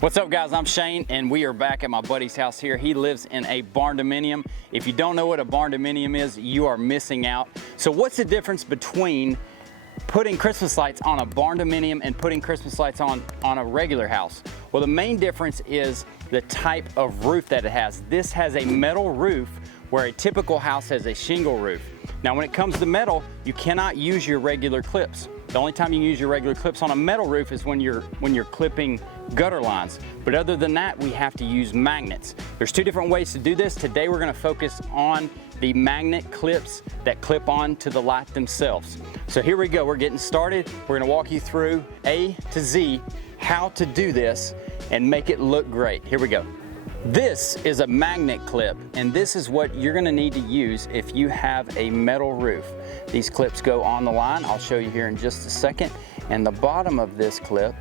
What's up guys, I'm Shane and we are back at my buddy's house here. He lives in a barn-dominium. If you don't know what a barn-dominium is, you are missing out. So what's the difference between putting Christmas lights on a barn-dominium and putting Christmas lights on a regular house? Well, the main difference is the type of roof that it has. This has a metal roof where a typical house has a shingle roof. Now when it comes to metal, you cannot use your regular clips. The only time you use your regular clips on a metal roof is when you're clipping gutter lines. But other than that, we have to use magnets. There's two different ways to do this. Today we're gonna focus on the magnet clips that clip on to the light themselves. So here we go, we're getting started. We're gonna walk you through A to Z how to do this and make it look great. Here we go. This is a magnet clip, and this is what you're gonna need to use if you have a metal roof. These clips go on the line. I'll show you here in just a second. And the bottom of this clip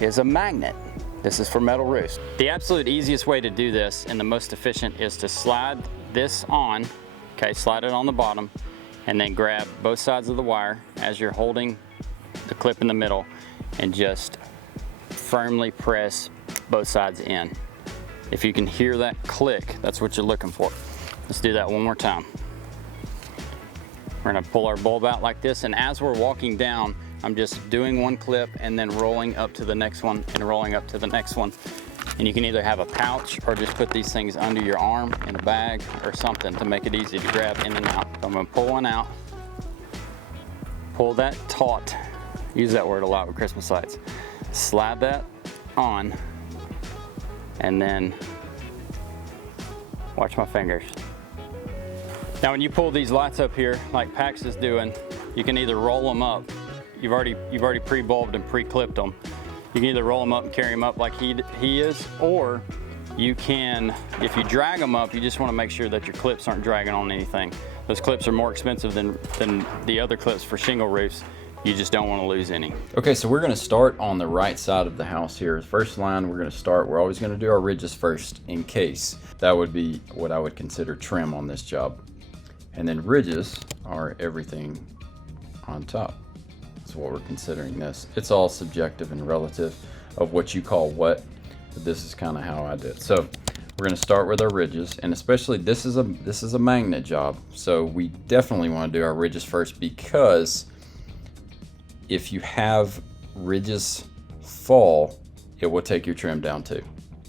is a magnet. This is for metal roofs. The absolute easiest way to do this and the most efficient is to slide this on, okay, slide it on the bottom, and then grab both sides of the wire as you're holding the clip in the middle and just firmly press both sides in. If you can hear that click, that's what you're looking for. Let's do that one more time. We're gonna pull our bulb out like this, and as we're walking down, I'm just doing one clip and then rolling up to the next one and rolling up to the next one. And you can either have a pouch or just put these things under your arm in a bag or something to make it easy to grab in and out. So I'm gonna pull one out, pull that taut, use that word a lot with Christmas lights. Slide that on, and then watch my fingers. Now when you pull these lights up here, like Pax is doing, you can either roll them up. You've already pre-bulbed and pre-clipped them. You can either roll them up and carry them up like he is, or you can, if you drag them up, you just want to make sure that your clips aren't dragging on anything. Those clips are more expensive than the other clips for shingle roofs. You just don't want to lose any. Okay, so we're gonna start on the right side of the house here. The first line we're always gonna do our ridges first in case. That would be what I would consider trim on this job. And then ridges are everything on top. That's what we're considering this. It's all subjective and relative of what you call what, but this is kind of how I did it. So we're gonna start with our ridges, and especially this is a magnet job. So we definitely wanna do our ridges first, because if you have ridges fall, it will take your trim down too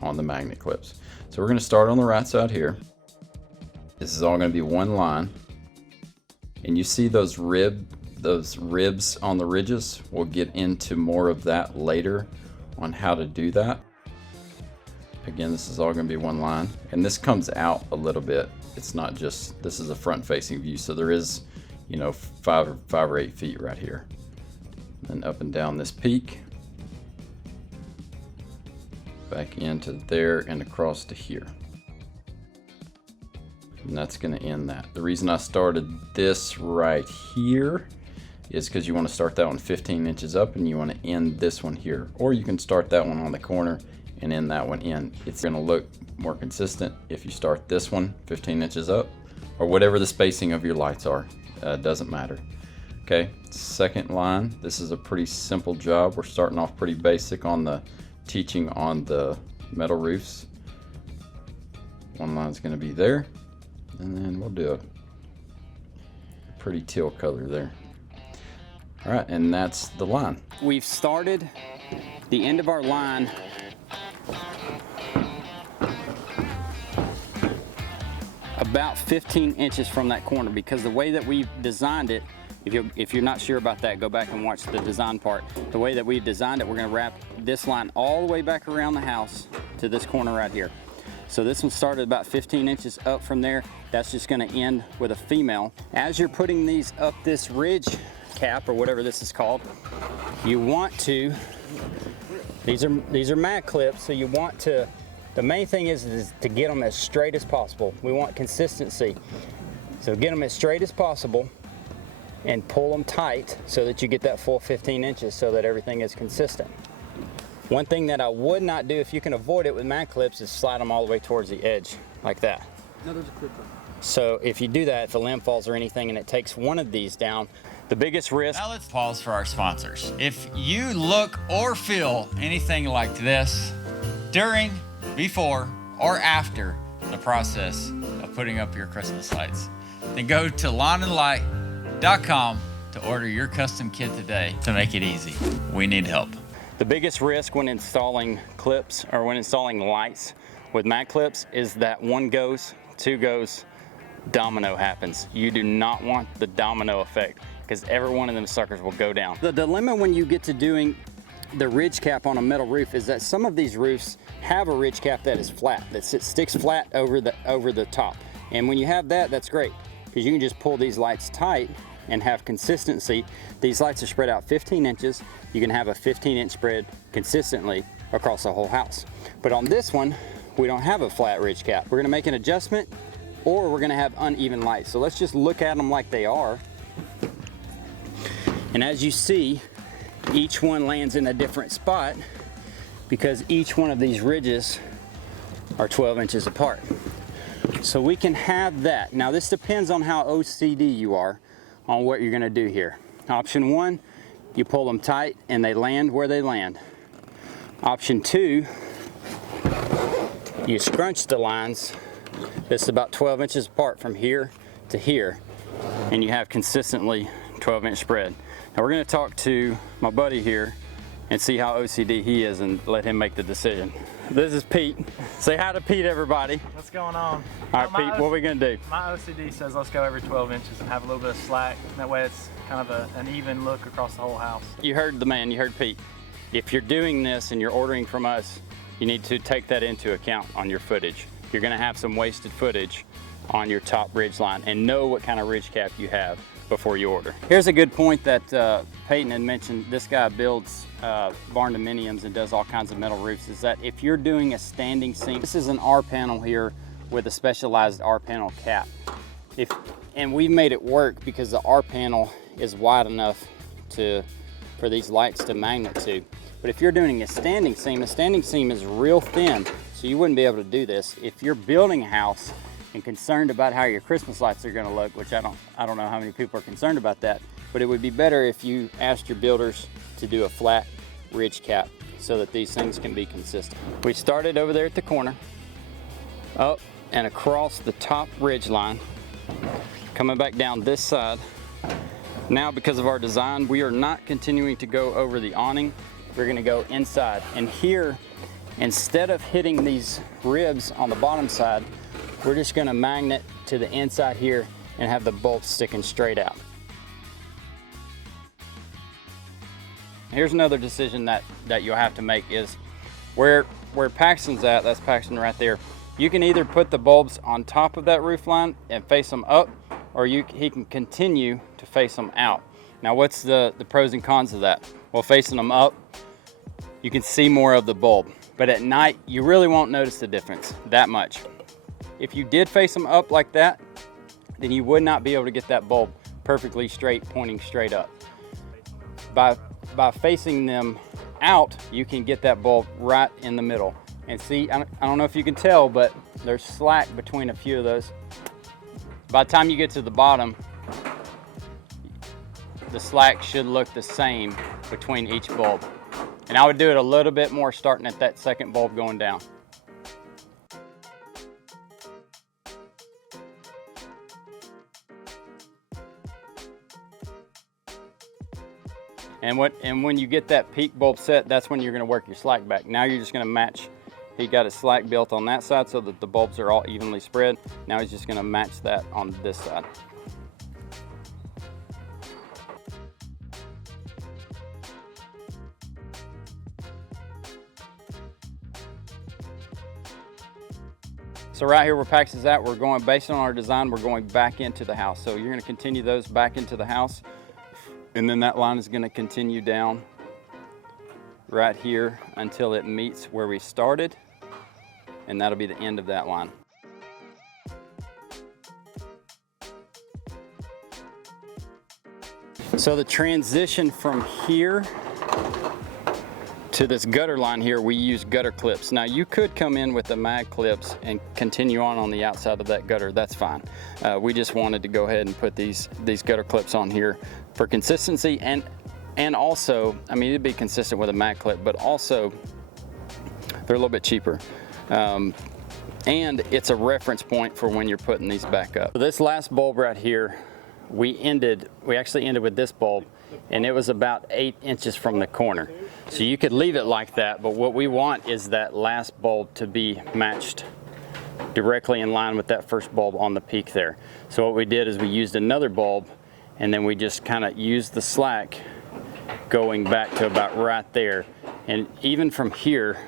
on the magnet clips. So we're gonna start on the right side here. This is all gonna be one line. And you see those ribs on the ridges? We'll get into more of that later on how to do that. Again, this is all gonna be one line. And this comes out a little bit. It's not just, this is a front facing view. So there is, you know, 5 or 8 feet right here. And up and down this peak, back into there and across to here. And that's gonna end that. The reason I started this right here is because you want to start that one 15 inches up and you want to end this one here. Or you can start that one on the corner and end that one in. It's gonna look more consistent if you start this one 15 inches up, or whatever the spacing of your lights are, doesn't matter. Okay, second line, this is a pretty simple job. We're starting off pretty basic on the teaching on the metal roofs. One line's gonna be there, and then we'll do a pretty teal color there. All right, and that's the line. We've started the end of our line about 15 inches from that corner, because the way that we've designed it, if you're not sure about that, go back and watch the design part. The way that we've designed it, we're gonna wrap this line all the way back around the house to this corner right here. So this one started about 15 inches up from there. That's just gonna end with a female. As you're putting these up this ridge cap, or whatever this is called, you want to, these are mag clips, so you want to, the main thing is to get them as straight as possible. We want consistency. So get them as straight as possible and pull them tight so that you get that full 15 inches so that everything is consistent. One thing that I would not do, if you can avoid it with mag clips, is slide them all the way towards the edge like that. No, there's a clip on. So if you do that, if a limb falls or anything and it takes one of these down, the biggest risk. Now let's pause for our sponsors. If you look or feel anything like this, during, before, or after the process of putting up your Christmas lights. Then go to lawnandlight.com to order your custom kit today to make it easy. We need help. The biggest risk when installing clips or when installing lights with mat clips is that one goes, two goes, domino happens. You do not want the domino effect because every one of them suckers will go down. The dilemma when you get to doing the ridge cap on a metal roof is that some of these roofs have a ridge cap that is flat, that sticks flat over the top. And when you have that, that's great because you can just pull these lights tight and have consistency. These lights are spread out 15 inches. You can have a 15-inch spread consistently across the whole house. But on this one, we don't have a flat ridge cap. We're gonna make an adjustment or we're gonna have uneven lights. So let's just look at them like they are. And as you see, each one lands in a different spot because each one of these ridges are 12 inches apart. So we can have that. Now this depends on how OCD you are on what you're gonna do here. Option one, you pull them tight and they land where they land. Option two, you scrunch the lines. This is about 12 inches apart from here to here, and you have consistently 12-inch spread. Now we're gonna talk to my buddy here and see how OCD he is and let him make the decision. This is Pete. Say hi to Pete, everybody. What's going on? All right, Pete, what are we gonna do? My OCD says let's go every 12 inches and have a little bit of slack. That way it's kind of an even look across the whole house. You heard the man, you heard Pete. If you're doing this and you're ordering from us, you need to take that into account on your footage. You're gonna have some wasted footage on your top ridge line and know what kind of ridge cap you have before you order. Here's a good point that Peyton had mentioned. This guy builds barn dominiums and does all kinds of metal roofs, is that if you're doing a standing seam, this is an R panel here with a specialized R panel cap. And we've made it work because the R panel is wide enough for these lights to magnet to. But if you're doing a standing seam, the standing seam is real thin, so you wouldn't be able to do this. If you're building a house and concerned about how your Christmas lights are gonna look, which I don't know how many people are concerned about that, but it would be better if you asked your builders to do a flat ridge cap so that these things can be consistent. We started over there at the corner, up and across the top ridge line, coming back down this side. Now, because of our design, we are not continuing to go over the awning. We're gonna go inside. And here, instead of hitting these ribs on the bottom side, we're just gonna magnet to the inside here and have the bolts sticking straight out. Here's another decision that you'll have to make is where Paxton's at, that's Paxton right there, you can either put the bulbs on top of that roof line and face them up, or he can continue to face them out. Now what's the pros and cons of that? Well, facing them up, you can see more of the bulb, but at night you really won't notice the difference that much. If you did face them up like that, then you would not be able to get that bulb perfectly straight, pointing straight up. By facing them out, you can get that bulb right in the middle. And see, I don't know if you can tell, but there's slack between a few of those. By the time you get to the bottom, the slack should look the same between each bulb. And I would do it a little bit more starting at that second bulb going down. And when you get that peak bulb set, that's when you're gonna work your slack back. Now you're just gonna match. He got his slack built on that side so that the bulbs are all evenly spread. Now he's just gonna match that on this side. So right here where Pax is at, we're going, based on our design, we're going back into the house. So you're gonna continue those back into the house. And then that line is gonna continue down right here until it meets where we started. And that'll be the end of that line. So the transition from here to this gutter line here, we use gutter clips. Now you could come in with the mag clips and continue on the outside of that gutter, that's fine. We just wanted to go ahead and put these gutter clips on here for consistency and also, I mean, it'd be consistent with a mag clip, but also They're a little bit cheaper. And it's a reference point for when you're putting these back up. So this last bulb right here, we actually ended with this bulb, and it was about 8 inches from the corner. So you could leave it like that, but what we want is that last bulb to be matched directly in line with that first bulb on the peak there. So what we did is we used another bulb, and then we just kind of used the slack going back to about right there. And even from here,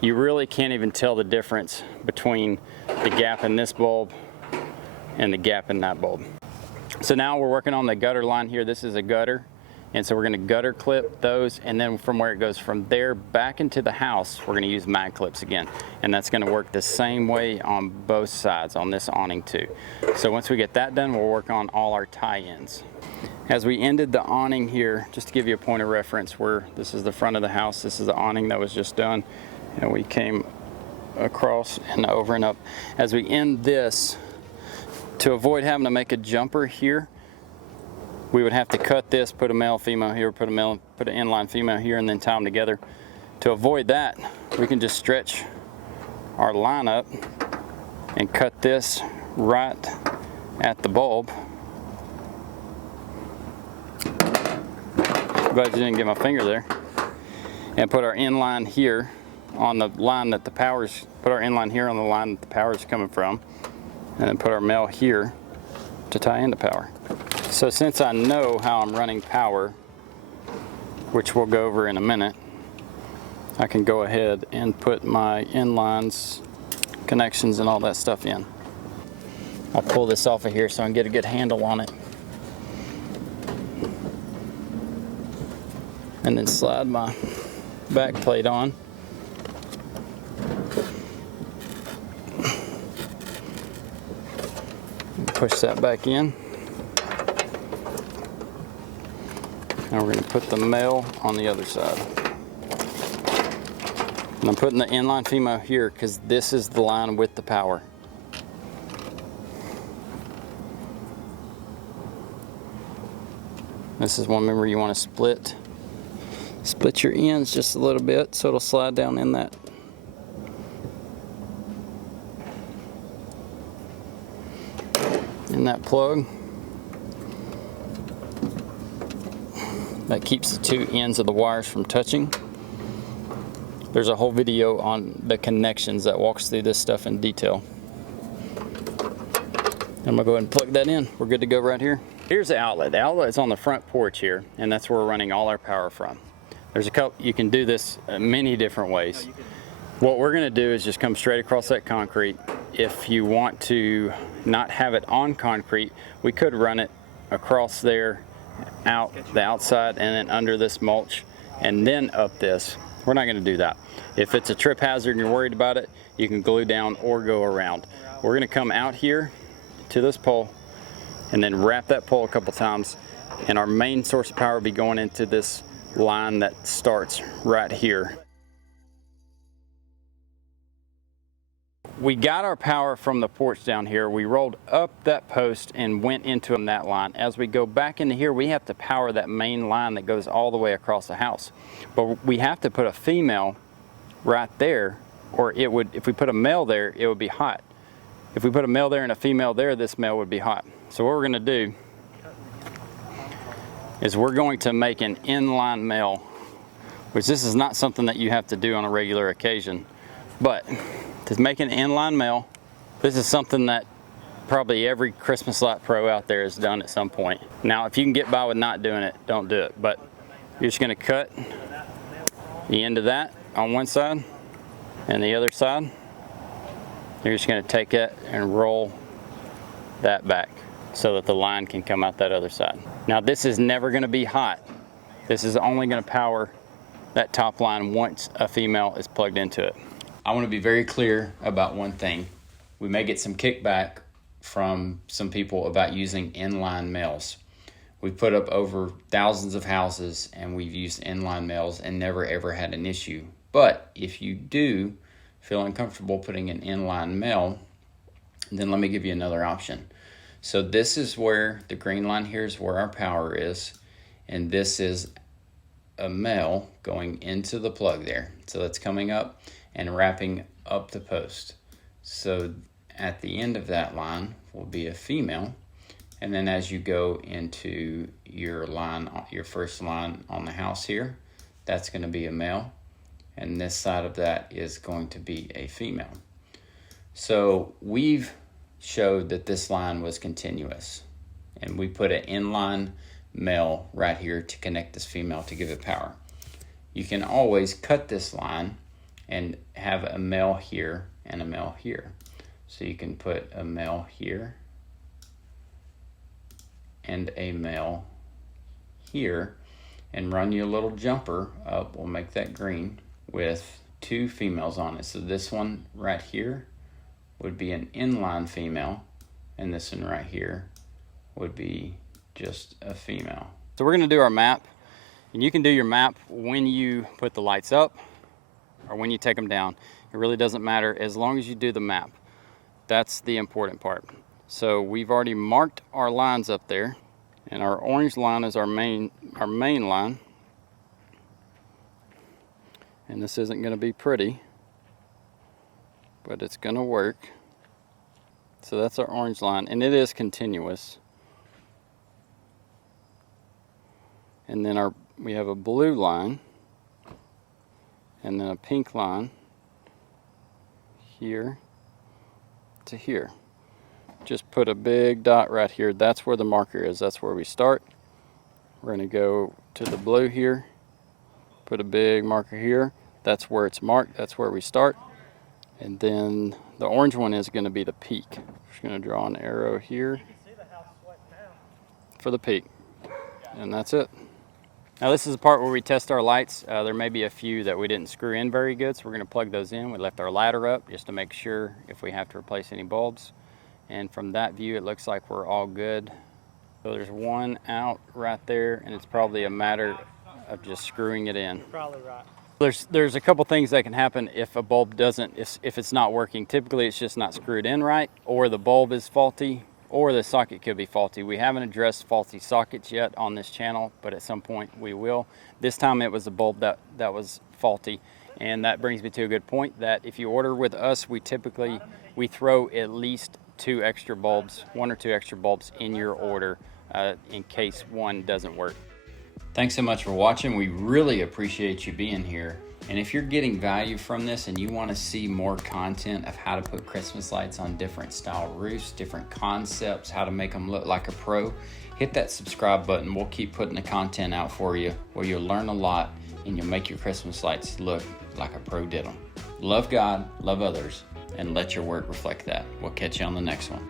you really can't even tell the difference between the gap in this bulb and the gap in that bulb. So now we're working on the gutter line here. This is a gutter, and so we're going to gutter clip those, and then from where it goes from there back into the house, we're going to use mag clips again, and that's going to work the same way on both sides on this awning too. So once we get that done, we'll work on all our tie-ins. As we ended the awning here, just to give you a point of reference, this is the front of the house, this is the awning that was just done, and we came across and over and up. As we end this, to avoid having to make a jumper here, we would have to cut this, put a male, female here, put an inline female here, and then tie them together. To avoid that, we can just stretch our line up and cut this right at the bulb. Glad you didn't get my finger there. And put our inline here on the line that the power's, put our inline here on the line that the power's coming from, and then put our male here to tie into power. So since I know how I'm running power, which we'll go over in a minute, I can go ahead and put my inlines, connections, and all that stuff in. I'll pull this off of here so I can get a good handle on it. And then slide my back plate on. Push that back in. And we're going to put the male on the other side. And I'm putting the inline female here because this is the line with the power. This is one, remember, you want to split your ends just a little bit so it'll slide down in that. In that plug. That keeps the two ends of the wires from touching. There's a whole video on the connections that walks through this stuff in detail. I'm gonna go ahead and plug that in. We're good to go right here. Here's the outlet. The outlet is on the front porch here, and that's where we're running all our power from. There's a couple, you can do this many different ways. What we're gonna do is just come straight across that concrete. If you want to not have it on concrete, we could run it across there, out the outside, and then under this mulch, and then up this. We're not gonna do that. If it's a trip hazard and you're worried about it, you can glue down or go around. We're gonna come out here to this pole and then wrap that pole a couple times, and our main source of power will be going into this line that starts right here. We got our power from the porch down here. We rolled up that post and went into that line. As we go back into here, we have to power that main line that goes all the way across the house. But we have to put a female right there, or it would, if we put a male there, it would be hot. If we put a male there and a female there, this male would be hot. So what we're gonna do is we're going to make an inline male, which this is not something that you have to do on a regular occasion, but to make an inline male, this is something that probably every Christmas light pro out there has done at some point. Now, if you can get by with not doing it, don't do it, but you're just gonna cut the end of that on one side and the other side. You're just gonna take it and roll that back so that the line can come out that other side. Now, this is never gonna be hot. This is only gonna power that top line once a female is plugged into it. I want to be very clear about one thing. We may get some kickback from some people about using inline males. We've put up over thousands of houses and we've used inline males and never ever had an issue. But if you do feel uncomfortable putting an inline male, then let me give you another option. So this is where the green line here is where our power is, and this is a male going into the plug there. So that's coming up and wrapping up the post. So at the end of that line will be a female. And then as you go into your line, your first line on the house here, that's going to be a male. And this side of that is going to be a female. So we've showed that this line was continuous. And we put an inline male right here to connect this female to give it power. You can always cut this line and have a male here and a male here. So you can put a male here and a male here and run your little jumper up. We'll make that green with 2 females on it. So this one right here would be an inline female, and this one right here would be just a female. So we're gonna do our map, and you can do your map when you put the lights up or when you take them down. It really doesn't matter as long as you do the map. That's the important part. So we've already marked our lines up there, and our orange line is our main line. And this isn't gonna be pretty, but it's gonna work. So that's our orange line, and it is continuous. And then we have a blue line, and then a pink line here to here. Just put a big dot right here. That's where the marker is. That's where we start. We're going to go to the blue here, put a big marker here. That's where it's marked. That's where we start. And then the orange one is going to be the peak. Just going to draw an arrow here for the peak. And that's it. Now this is the part where we test our lights. There may be a few that we didn't screw in very good, so we're going to plug those in. We left our ladder up just to make sure if we have to replace any bulbs. And from that view, it looks like we're all good. So there's one out right there, and it's probably a matter of just screwing it in. You're probably right. There's a couple things that can happen if a bulb doesn't, if it's not working. Typically, it's just not screwed in right, or the bulb is faulty, or the socket could be faulty. We haven't addressed faulty sockets yet on this channel, but at some point we will. This time it was the bulb that was faulty. And that brings me to a good point that if you order with us, we throw at least 2 extra bulbs, 1 or 2 extra bulbs in your order in case one doesn't work. Thanks so much for watching. We really appreciate you being here. And if you're getting value from this and you want to see more content of how to put Christmas lights on different style roofs, different concepts, how to make them look like a pro, hit that subscribe button. We'll keep putting the content out for you where you'll learn a lot and you'll make your Christmas lights look like a pro did them. Love God, love others, and let your work reflect that. We'll catch you on the next one.